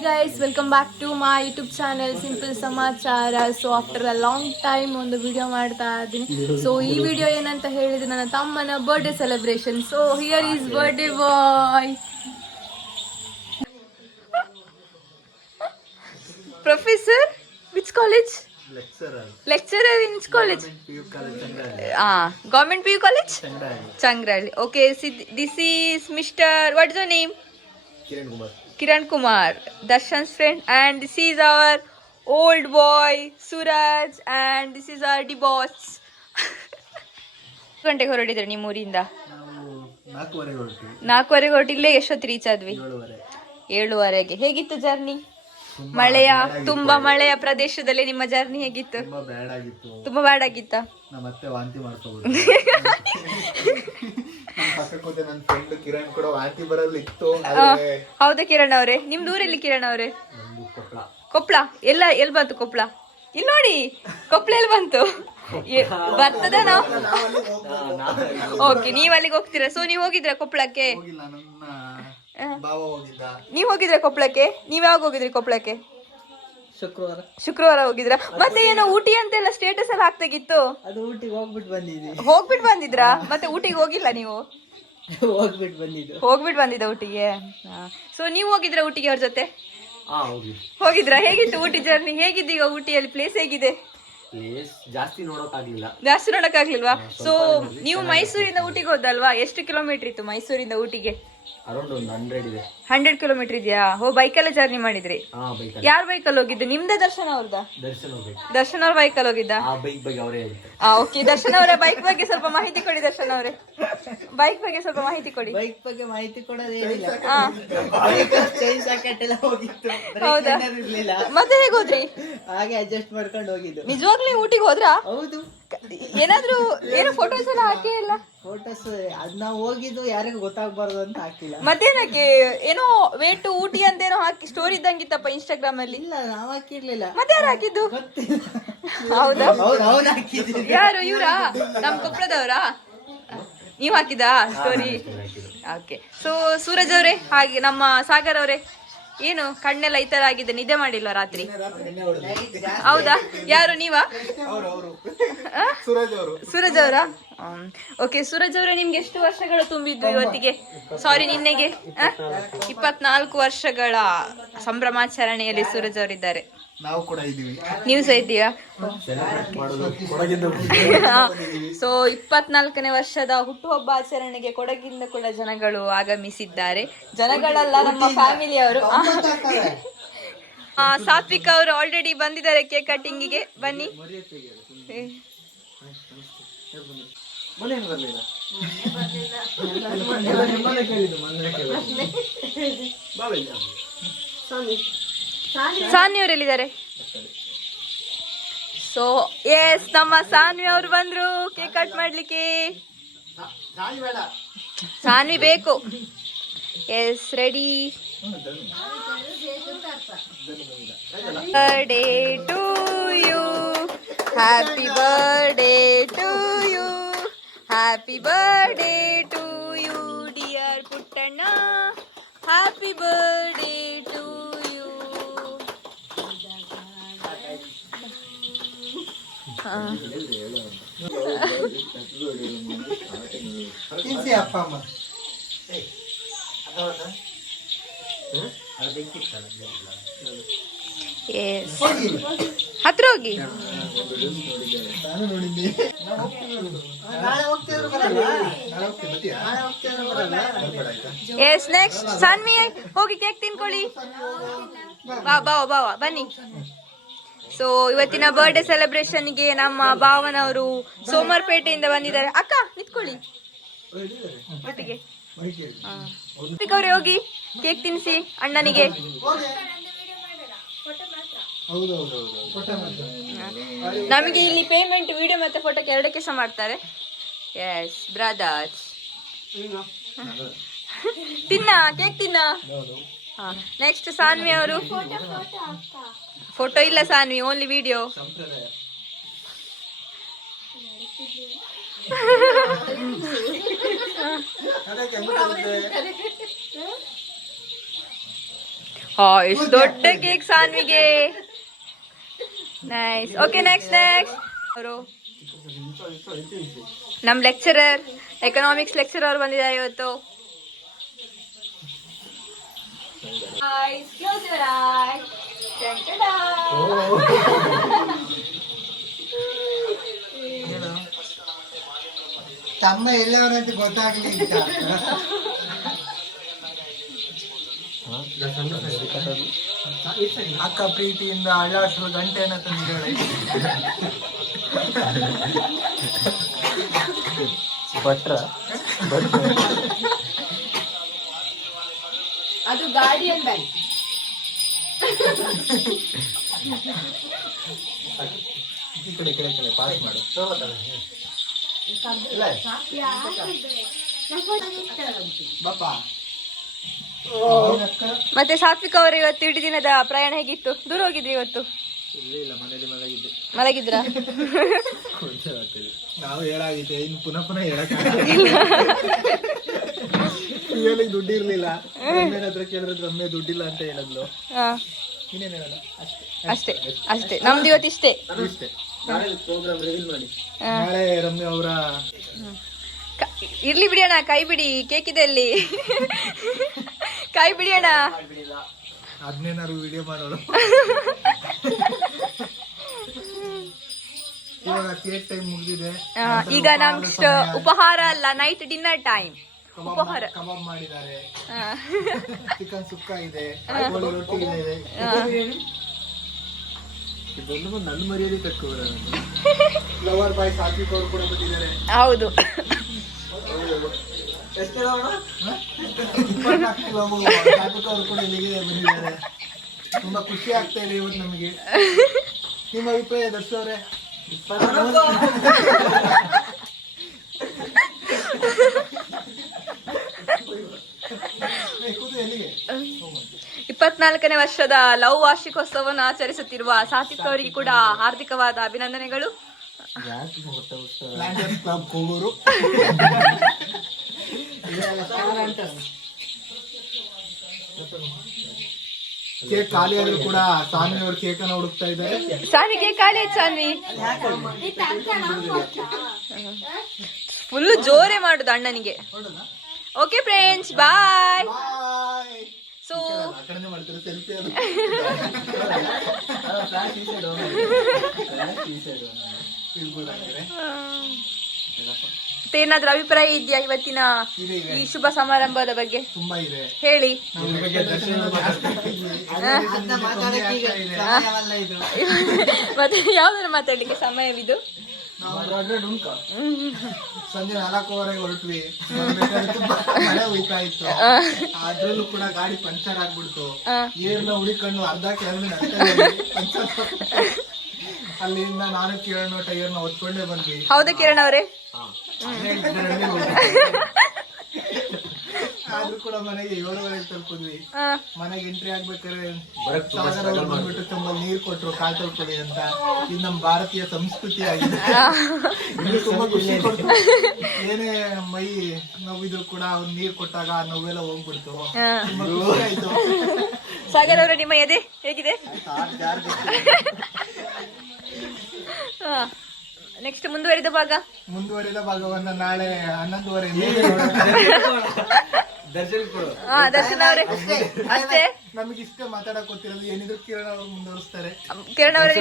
Hi guys, welcome back to my YouTube channel simple ಸಮಾಚಾರ. So after a long time ಒಂದು video ಮಾಡ್ತಾ ಇದ್ದೀನಿ. So ಈ video ಏನಂತ ಹೇಳಿದ್ರೆ ನನ್ನ ತಮ್ಮನ birthday celebration. So here is birthday boy. Professor which college? lecturer in which college? Government PU college Changrali. Okay, see, this is Mr. What is your name? Kiran Kumar, Darshan's friend, and this is our old boy Suraj, and this is our the boss. ಗಂಟೆಗೆ ಹೊರಟಿದ್ರೆ ನಿಮ್ಮ ಊರಿಂದ? 4:15 ಹೊರಟಿ. ಇಲ್ಲೇ ಎಷ್ಟೊತ್ತು reach ಆದ್ವಿ? 7:30ಗೆ. ಹೇಗಿತ್ತು journey? ಮಳೆಯ ತುಂಬಾ ಮಳೆಯ ಪ್ರದೇಶದಲ್ಲಿ ನಿಮ್ಮ ಜರ್ನಿ ಹೇಗಿತ್ತು? ತುಂಬಾ ಬ್ಯಾಡ್ ಆಗಿತ್ತ? ಹೌದಾ ಕಿರಣ್ ಅವರೇ? ನಿಮ್ದು ಊರಲ್ಲಿ ಕಿರಣ್ ಅವರೇ? ಕೊಪ್ಪಳ. ಎಲ್ಲಿ ಬಂತು ಕೊಪ್ಪಳ? ಇಲ್ಲಿ ನೋಡಿ, ಕೊಪ್ಪಳ ಎಲ್ಲಿ ಬಂತು? ಬರ್ತದ ನಾವು? ಓಕೆ, ನೀವ್ ಅಲ್ಲಿಗೆ ಹೋಗ್ತೀರಾ. ಸೊ ನೀವ್ ಹೋಗಿದ್ರ ಕೊಪ್ಪಳಕ್ಕೆ? ನೀವ್ ಹೋಗಿದ್ರ ಕೊಪ್ಪಳಕ್ಕೆ? ನೀವ್ ಯಾವಾಗ ಹೋಗಿದ್ರಿ ಕೊಪ್ಪಳಕ್ಕೆ? ಶುಕ್ರವಾರ ಹೋಗಿದ್ರ. ಮತ್ತೆ ಏನೋ ಊಟಿ ಅಂತೆಲ್ಲ ಸ್ಟೇಟಸ್ ಎಲ್ಲ ಹಾಕ್ತಾಗಿತ್ತು. ಅದು ಊಟಿಗೆ ಹೋಗ್ಬಿಟ್ಟು ಬಂದಿದ್ರಾ? ಮತ್ತೆ ಊಟಿಗೆ ಹೋಗಿಲ್ಲ ನೀವು? ಹೋಗ್ಬಿಟ್ಟು ಬಂದಿದ್ದ ಊಟಿಗೆ. ಸೊ ನೀವು ಹೋಗಿದ್ರ ಊಟಿಗೆ ಅವ್ರ ಜೊತೆ? ಹೋಗಿದ್ರ? ಹೇಗಿತ್ತು ಊಟಿ ಜರ್ನಿ? ಹೇಗಿದ್ದು ಈಗ ಊಟಿಯಲ್ಲಿ? ಪ್ಲೇಸ್ ಹೇಗಿದೆ? ಜಾಸ್ತಿ ನೋಡಕ್ ಆಗ್ಲಿಲ್ವಾ? ಸೊ ನೀವು ಮೈಸೂರಿಂದ ಊಟಿಗೆ ಹೋದಲ್ವಾ? ಎಷ್ಟು ಕಿಲೋಮೀಟರ್ ಇತ್ತು ಮೈಸೂರಿಂದ ಊಟಿಗೆ? ಅರೌಂಡ್ 100 ಕಿಲೋಮೀಟರ್ ಇದೆಯಾ? ಬೈಕಲ್ಲೇ ಜರ್ನಿ ಮಾಡಿದ್ರಿ? ಯಾರ ಬೈಕಲ್ಲಿ ಹೋಗಿದ್ದು? ನಿಮ್ದ ದರ್ಶನ್ ಅವ್ರದ? ದರ್ಶನ್ ಅವ್ರ ಬೈಕಲ್ಲಿ ಹೋಗಿದ್ದ? ಓಕೆ, ದರ್ಶನ್ ಅವರ ಬೈಕ್ ಬಗ್ಗೆ ಸ್ವಲ್ಪ ಮಾಹಿತಿ ಕೊಡಿ. ದರ್ಶನ್ ಅವರೇ, ಬೈಕ್ ಬಗ್ಗೆ ಸ್ವಲ್ಪ ಮಾಹಿತಿ ಕೊಡಿ. ಬೈಕ್ ಬಗ್ಗೆ ಮಾಹಿತಿ ಕೊಡೋದೇನಿಲ್ಲ. ಹೌದಾ? ಮತ್ತೆ ಹೇಗೆ ಹೋದ್ರಿ? ಹಾಗೆ ಅಡ್ಜಸ್ಟ್ ಮಾಡ್ಕೊಂಡು ಹೋಗಿದ್ದು. ನಿಜವಾಗ್ಲೂ ಊಟಿಗೆ ಹೋದ್ರಾ? ಹೌದು. ಏನಾದ್ರು ಏನು ಫೋಟೋಸ್ ಎಲ್ಲ ಹಾಕೇ ಇಲ್ಲ? ಫೋಟೋಸ್ ಅದ್ ನಾವು ಹೋಗಿದ್ದು ಯಾರಿಗೂ ಗೊತ್ತಾಗ್ಬಾರ್ದು ಅಂತ ಹಾಕಿಲ್ಲ. ಮತ್ತೇನಕ್ಕೆ ಏನೋ ವೇಟ್ ಊಟಿ ಅಂತ ಏನೋ ಹಾಕಿ ಸ್ಟೋರಿ ಇದ್ದಂಗಿತ್ತಪ್ಪ ಇನ್ಸ್ಟಾಗ್ರಾಮ್ ಅಲ್ಲಿ. ಇಲ್ಲ, ನಾವ್ ಹಾಕಿರ್ಲಿಲ್ಲ. ಮತ್ತೆ ಯಾರು ಹಾಕಿದ್ದು? ಹೌದಾ? ಯಾರು? ಇವ್ರಾ? ನಮ್ ಕೊಪ್ಪಳದವ್ರಾ? ನೀವ್ ಹಾಕಿದಾ ಸ್ಟೋರಿ? ಓಕೆ. ಸೊ ಸೂರಜ್ ಅವರೇ, ಹಾಗೆ ನಮ್ಮ ಸಾಗರ್ ಅವರೇ, ಏನು ಕಣ್ಣೆಲ್ಲ ಈ ತರ ಆಗಿದೆ? ನಿದ್ದೆ ಮಾಡಿಲ್ಲ ರಾತ್ರಿ? ಹೌದಾ? ಯಾರು? ನೀವಾ? ಸೂರಜ್ ಅವರ? ಓಕೆ, ಸೂರಜ್ ಅವರೇ, ನಿಮ್ಗೆ ಎಷ್ಟು ವರ್ಷಗಳು ತುಂಬಿದ್ದು ಇವತ್ತಿಗೆ? ಸಾರಿ, ನಿನ್ನೆಗೆ 24 ವರ್ಷಗಳ ಸಂಭ್ರಮಾಚರಣೆಯಲ್ಲಿ ಸೂರಜ್ ಅವರಿದ್ದಾರೆ. ನೀವು ಸಹ ಇದ್ದೀಯಾ? ಸೊ 24ನೇ ವರ್ಷದ ಹುಟ್ಟುಹಬ್ಬ ಆಚರಣೆಗೆ ಕೊಡಗಿಂದ ಕೂಡ ಜನಗಳು ಆಗಮಿಸಿದ್ದಾರೆ. ಜನಗಳಲ್ಲ, ನಮ್ಮ ಫ್ಯಾಮಿಲಿಯವರು. ಸಾತ್ವಿಕ್ ಅವರು ಆಲ್ರೆಡಿ ಬಂದಿದ್ದಾರೆ ಕೇಕ್ ಕಟ್ಟಿಂಗಿಗೆ. ಬನ್ನಿ. ಸಾನ್ವಿ ಅವ್ರು ಎಲ್ಲಿದ್ದಾರೆ? ಸೊ ಎಸ್, ನಮ್ಮ ಸಾನ್ವಿ ಅವರು ಬಂದ್ರು ಕೇಕ್ ಕಟ್ ಮಾಡ್ಲಿಕ್ಕೆ. ಸಾನ್ವಿ ಬೇಕು. Yes, ready. Birthday to you, happy birthday to you, happy birthday to you dear Puttanna, happy birthday to you. ಹತ್ರ ಹೋಗಿ. ಎಸ್, ನೆಕ್ಸ್ಟ್ ಸಾನ್ವಿ, ಹೋಗಿ ಕೇಕ್ ತಿನ್ಕೊಳ್ಳಿ. ಬಾವ ಬನ್ನಿ. ಸೊ ಇವತ್ತಿನ ಬರ್ಡೇ ಸೆಲೆಬ್ರೇಷನ್ಗೆ ನಮ್ಮ ಭಾವನವರು ಸೋಮವಾರಪೇಟೆಯಿಂದ ಬಂದಿದ್ದಾರೆ. ಅಕ್ಕ ನಿಂತ್ಕೊಳ್ಳಿ ಒಟ್ಟಿಗೆ. ಅವ್ರೆ, ಹೋಗಿ ಕೇಕ್ ತಿನ್ನಿಸಿ ಅಣ್ಣನಿಗೆ. ನಮಗೆ ಇಲ್ಲಿ ಪೇಮೆಂಟ್ ವಿಡಿಯೋ ಮತ್ತೆ ಫೋಟೋಕ್ಕೆ ಎರಡಕ್ಕೆ ಸಹ ಮಾಡ್ತಾರೆ. ಎಸ್ ಬ್ರದರ್ಸ್, ತಿನ್ನ ಕೇಕ್ ತಿನ್ನ. ನೆಕ್ಸ್ಟ್ ಸಾನ್ವಿ ಅವರು. ಫೋಟೋ ಇಲ್ಲ ಸಾನ್ವಿ, ಓನ್ಲಿ ವಿಡಿಯೋ. ಎಷ್ಟು ದೊಡ್ಡ ಕೇಕ್ ಸಾನ್ವಿಗೆ. ನೈಸ್. ಓಕೆ, ನೆಕ್ಸ್ಟ್ ಅವರು ನಮ್ ಲೆಕ್ಚರರ್, ಎಕನಾಮಿಕ್ಸ್ ಲೆಕ್ಚರರ್ ಅವ್ರು ಬಂದಿದ್ದಾರೆ ಇವತ್ತು. ತಮ್ಮ ಎಲ್ಲವರಂತ ಗೊತ್ತಾಗ್ಲಿ ಅಂತ. ಅಕ್ಕ ಪ್ರೀತಿಯಿಂದ ಅಳ್ಳಾಡ್ಸೋ ಗಂಟೆನ ತಂದಿದ್ದಾಳೆ. ಅದು ಗಾರ್ಡಿಯನ್ ಬ್ಯಾಂಕ್. ಈ ಕಡೆ ಪಾಸ್ ಮಾಡು. ಮತ್ತೆ ಸಾತ್ವಿಕ್ ಅವರು ಇವತ್ತು ಇಡೀ ದಿನದ ಪ್ರಯಾಣ ಹೇಗಿತ್ತು? ದೂರ ಹೋಗಿದ್ರಿ ಇವತ್ತು? ಇಲ್ಲ, ಮನೇಲಿ ಮಲಗಿದ್ರ? ನಾವು ಹೇಳಾಗಿದೆ, ಇನ್ನು ಪುನಃ ಹೇಳಕ್ ದುಡ್ಡು ಇರ್ಲಿಲ್ಲ. ಹತ್ರ ಕೇಳಿದ್ರೆ ರಮ್ಯ ದುಡ್ಡಿಲ್ಲ ಅಂತ ಹೇಳಿದ್ಲು. ಇನ್ನೇನ್ ಹೇಳಲ್ಲ, ಅಷ್ಟೇ ನಮ್ದು ಇವತ್ತು ಇಷ್ಟೇ. ನಾಳೆ ರಮ್ಯ ಅವರ ಇರ್ಲಿ ಬಿಡಿ ಅಣ್ಣ, ಕೈ ಬಿಡಿ, ಕೇಕ್ ಇದೆ ಅಲ್ಲಿ. ಕೈ ಬಿಡಿ ಅಣ್ಣ. ಅದನ್ನೇನಾರು ವಿಡಿಯೋ ಮಾಡೋಣ. ಇವಾಗ ಕೇಕ್ ಟೈಮ್ ಮುಗಿದಿದೆ. ಈಗ ನೆಕ್ಸ್ಟ್ ಉಪಹಾರ ಅಲ್ಲ, ನೈಟ್ ಡಿನ್ನರ್ ಟೈಮ್. ಉಪಹಾರ ಕಬಾಬ್ ಮಾಡಿದ್ದಾರೆ, ಚಿಕನ್ ಸುಕ್ಕ ಇದೆ, ರೊಟ್ಟಿ ಇದೆ. ನನ್ನ ಮರ್ಯಾದೆ ತಕ್ಕೋರ. ಫ್ಲವರ್ ಬಾಯ್ ಸಾತ್ವಿಕ್ ಅವರು ಕೂಡ ಬಂದಿದ್ದಾರೆ. ಹೌದು. ಸಾತ್ವಿಕ್ ಅವರು ಕೂಡ ಇಲ್ಲಿಗೆ ಬಂದಿದ್ದಾರೆ. ತುಂಬಾ ಖುಷಿ ಆಗ್ತಾ ಇದೆ ಇವತ್ತು ನಮಗೆ. ನಿಮ್ಮ ಅಭಿಪ್ರಾಯ ದರ್ಶ್ ಅವರೇ? 24ನೇ ವರ್ಷದ ಲವ್ ವಾರ್ಷಿಕೋತ್ಸವವನ್ನು ಆಚರಿಸುತ್ತಿರುವ ಸಾತ್ವಿಕ್ ಅವರಿಗೆ ಕೂಡ ಹಾರ್ದಿಕವಾದ ಅಭಿನಂದನೆಗಳು. ಕೇಕ್ ಖಾಲಿ ಆದ್ರೂ ಕೂಡ ಸಾನ್ವಿ ಅವರು ಕೇಕ್ ಅನ್ನು ಹುಡುಕ್ತಾ ಇದ್ದಾರೆ. ಸಾನ್ವಿ ಕೇಕ್ ಖಾಲಿ ಆಯ್ತು. ಸಾನ್ವಿ ಫುಲ್ ಜೋರೇ ಮಾಡುದು ಅಣ್ಣನಿಗೆ. ಓಕೆ ಫ್ರೆಂಡ್ಸ್, ಬಾಯ್. ಸೊ ಏನಾದ್ರೂ ಅಭಿಪ್ರಾಯ ಇದೆಯಾ ಇವತ್ತಿನ ಈ ಶುಭ ಸಮಾರಂಭದ ಬಗ್ಗೆ? ತುಂಬಾ ಇದೆ, ಹೇಳಿ. ಮತ್ತೆ ಯಾವ್ದಾದ್ರು ಮಾತಾಡ್ಲಿಕ್ಕೆ ಸಮಯವಿದು? ಸಂಜೆ 4:15 ಹೊರಟ್ವಿ. ಮಳೆ ಹೋಯ್ತಾ ಇತ್ತು, ಅದ್ರಲ್ಲೂ ಕೂಡ ಗಾಡಿ ಪಂಚರ್ ಆಗ್ಬಿಡ್ತು. ಏರ್ನ ಹುಡಿಕೊಂಡು ಅರ್ಧ ಕಿಲೋಮೀಟರ್ ಅಲ್ಲಿಂದ ನಾನು ಕಿರಣ್ ಟೈರ್ನ ಹೊತ್ಕೊಂಡೇ ಬಂದ್ವಿ. ಹೌದಾ ಕಿರಣ್ ಅವರೇ? ಆದ್ರೂ ಕೂಡ ಮನೆಗೆ 7:30 ತಲುಪಿದ್ವಿ. ಮನೆಗೆ ಎಂಟ್ರಿ ಆಗ್ಬೇಕಾದ್ರೆ ಸಾಗರ ಅವ್ರು ಬಂದ್ಬಿಟ್ಟು ತುಂಬಾ ನೀರ್ ಕೊಟ್ರು, ಕಾಲ್ ತೊಳ್ಕೊಳ್ಳಿ ಅಂತ. ಇದು ನಮ್ ಭಾರತೀಯ ಸಂಸ್ಕೃತಿ ಆಗಿದೆ. ತುಂಬಾ ಖುಷಿ ಕೊಡ್ತು. ಏನೇ ಮೈ ನೋವಿದ್ರು ಕೂಡ ಅವ್ರು ನೀರ್ ಕೊಟ್ಟಾಗ ಆ ನೋವೆಲ್ಲ ಹೋಗ್ಬಿಡ್ತು. ತುಂಬಾ ಖುಷಿ ಆಯ್ತು. ಸಾಗರ್ ಅವರ ನಿಮ್ಮ ಎದೆ ಹೇಗಿದೆ? ನೆಕ್ಸ್ಟ್ ಮುಂದುವರಿದ ಭಾಗವನ್ನ ನಾಳೆ 11:30 ದರ್ಶನ್ ಅವರೇ ಅಷ್ಟೇ. ನಮಗೆ ಇಷ್ಟ ಮಾತಾಡಕ್ ಗೊತ್ತಿರೋದು, ಏನಿದ್ರು ಕಿರಣ್ ಅವರು ಮುಂದುವರಿಸ್ತಾರೆ. ಕಿರಣ್ ಅವರೇ,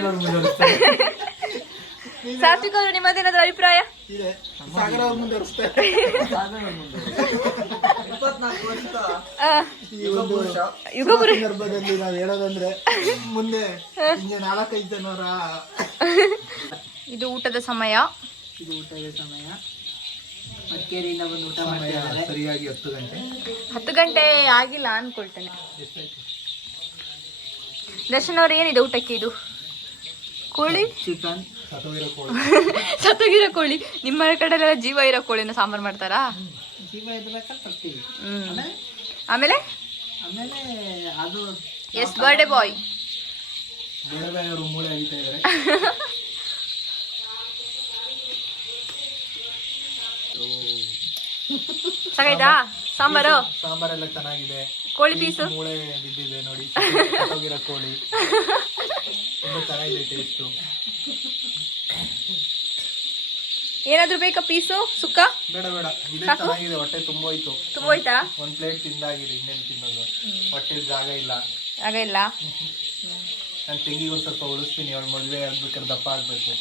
ಸಾತ್ವಿಕ್ ಅವರು ನಿಮ್ಮದೇನಾದ್ರೂ ಅಭಿಪ್ರಾಯ? ಇದೆ, ಸಾಗರ ಅವ್ರು ಮುಂದುವರಿಸ್ತಾರೆ. ಈ ಒಂದು ಸಂದರ್ಭದಲ್ಲಿ ನಾವ್ ಹೇಳೋದಂದ್ರೆ, ಮುಂದೆ ಹಿಂಗೆ 4-5 ಜನರ ಇದು ಊಟದ ಸಮಯ. ಮಡಿಕೇರಿಯಿಂದ ಬಂದು ಊಟ ಮಾಡ್ತಿದ್ದಾರೆ. ಸರಿಯಾಗಿ 10 ಗಂಟೆ ಆಗಿಲ್ಲ ಅನ್ಕೊಳ್ತೇನೆ. ದರ್ಶನ್ ಅವ್ರು ಏನಿದೆ ಊಟಕ್ಕೆ? ಇದು ಕೋಳಿ, ಚಿಕನ್, ಸತ್ತೋಗಿರೋ ಕೋಳಿ. ನಿಮ್ಮ ಕಡೆ ಜೀವ ಇರೋ ಕೋಳಿನ ಸಾಂಬಾರ್ ಮಾಡ್ತಾರಾ? ಜೀವ ಇರ್ಬೇಕಂತ ಬರ್ತೀವಿ. ಆಮೇಲೆ ಅದು ಎಸ್ ಬರ್ಡೇ ಬಾಯ್ ಅವರು ಮೂಳೆ ಆಗಿತಾ ಇದ್ದಾರೆ. ಸಾಕಾಯ್ತಾ ಸಾಂಬಾರು? ಸಾಂಬಾರೆಲ್ಲ ಚೆನ್ನಾಗಿದೆ. ಕೋಳಿ ಪೀಸು ಮೂಳೆ ಬಿದ್ದಿದೆ ನೋಡಿ, ಹೋಗಿರೋ ಕೋಳಿ ತುಂಬಾ ಚೆನ್ನಾಗಿದೆ ಟೇಸ್ಟು. ಏನಾದ್ರು ಬೇಕಾ ಪೀಸು ಸುಕ್ಕ? ಬೇಡ ಬೇಡ, ಇದೇ ಚೆನ್ನಾಗಿದೆ. ಹೊಟ್ಟೆ ತುಂಬೋಯ್ತು. ತುಂಬೋಯ್ತಾ? ಒಂದ್ ಪ್ಲೇಟ್ ತಿಂದಾಗಿರಿ, ಇನ್ನೇನು ತಿನ್ನೋದು? ಹೊಟ್ಟೆ ಜಾಗ ಇಲ್ಲ. ಆಗ ಇಲ್ಲ. ನಾನು ತೆಂಗಿಗೆ ಒಂದ್ ಸ್ವಲ್ಪ ಉಳಿಸ್ತೀನಿ, ಅವಳು ಮದುವೆ ಆಗ್ಬೇಕಾದ್ರೆ ದಪ್ಪ ಆಗ್ಬೇಕು.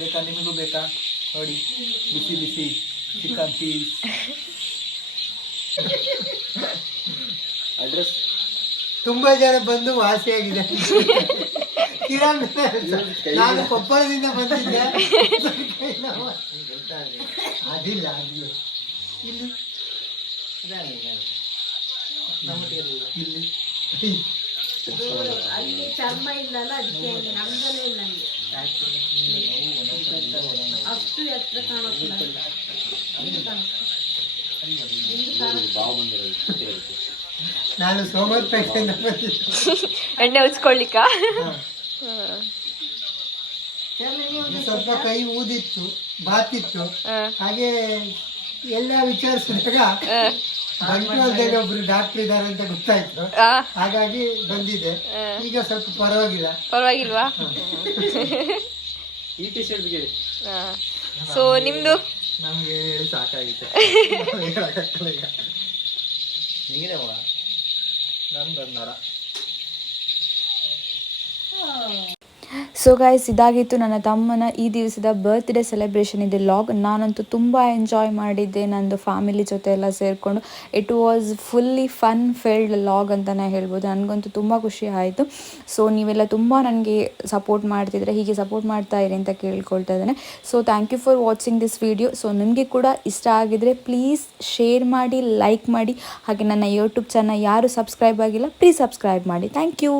ಬೇಕಾ? ನಿಮಗೂ ಬೇಕಾ? ನೋಡಿ, ಬಿಸಿ ಬಿಸಿ ಚಿಕನ್ ಪೀಸ್. ಅಡ್ರೆಸ್ ತುಂಬಾ ಜನ ಬಂದು ವಾಸಿಯಾಗಿದೆ. ಕಿರಣ್ ನಾನು ಕೊಪ್ಪಳದಿಂದ ಬಂದಿದ್ದೆ. ಅದಿಲ್ಲ ಇಲ್ಲಿ ಅಲ್ಲಿ ಚರ್ಮ ಇಲ್ಲಲ್ಲ, ಅದಕ್ಕೆ ನಮ್ದಲೇ ಇಲ್ಲ ಅಷ್ಟು ಎತ್ತರ ಕಾಣೋದಿಲ್ಲ. ನಾನು ಸೋಮವಾರಪೇಟೆಯಿಂದ ಬಂದಿದ್ದೆ. ಎಣ್ಣೆ ಉಚ್ಕೊಳ್ಳಿಕ್ಕ ಸ್ವಲ್ಪ ಕೈ ಊದಿತ್ತು, ಬಾತಿತ್ತು. ಹಾಗೆ ಎಲ್ಲ ವಿಚಾರಿಸಿದಾಗ ಬಂಟ್ವಾಳದಲ್ಲಿ ಒಬ್ರು ಡಾಕ್ಟರ್ ಇದಾರೆ ಅಂತ ಗೊತ್ತಾಯ್ತು. ಹಾಗಾಗಿ ಬಂದಿದೆ. ಈಗ ಸ್ವಲ್ಪ ಪರವಾಗಿಲ್ವಾ? ಸೊ ನಿಮ್ದು? ನಮ್ಗೆ ಹೇಳಿ ಸಾಕಾಗಿತ್ತು. ನಂದು ನರ. ಸೊ ಗೈಸ್, ಇದಾಗಿತ್ತು ನನ್ನ ತಮ್ಮನ ಈ ದಿವಸದ ಬರ್ತ್ಡೇ ಸೆಲೆಬ್ರೇಷನ್ ಇದೆ ಲಾಗ್. ನಾನಂತೂ ತುಂಬ ಎಂಜಾಯ್ ಮಾಡಿದ್ದೆ ನಂದು ಫ್ಯಾಮಿಲಿ ಜೊತೆ ಎಲ್ಲ ಸೇರಿಕೊಂಡು. It was fully fun filled log ಅಂತಲೇ ಹೇಳ್ಬೋದು. ನನಗಂತೂ ತುಂಬ ಖುಷಿ ಆಯಿತು. ಸೊ ನೀವೆಲ್ಲ ತುಂಬ ನನಗೆ ಸಪೋರ್ಟ್ ಮಾಡ್ತಿದ್ರೆ, ಹೀಗೆ ಸಪೋರ್ಟ್ ಮಾಡ್ತಾ ಇರಿ ಅಂತ ಕೇಳ್ಕೊಳ್ತಾ ಇದ್ದೇನೆ. So thank you for watching this video. So ನಿಮಗೆ ಕೂಡ ಇಷ್ಟ ಆಗಿದ್ರೆ ಪ್ಲೀಸ್ ಶೇರ್ ಮಾಡಿ, ಲೈಕ್ ಮಾಡಿ. ಹಾಗೆ ನನ್ನ ಯೂಟ್ಯೂಬ್ ಚಾನಲ್ ಯಾರು ಸಬ್ಸ್ಕ್ರೈಬ್ ಆಗಿಲ್ಲ, ಪ್ಲೀಸ್ ಸಬ್ಸ್ಕ್ರೈಬ್ ಮಾಡಿ. Thank you.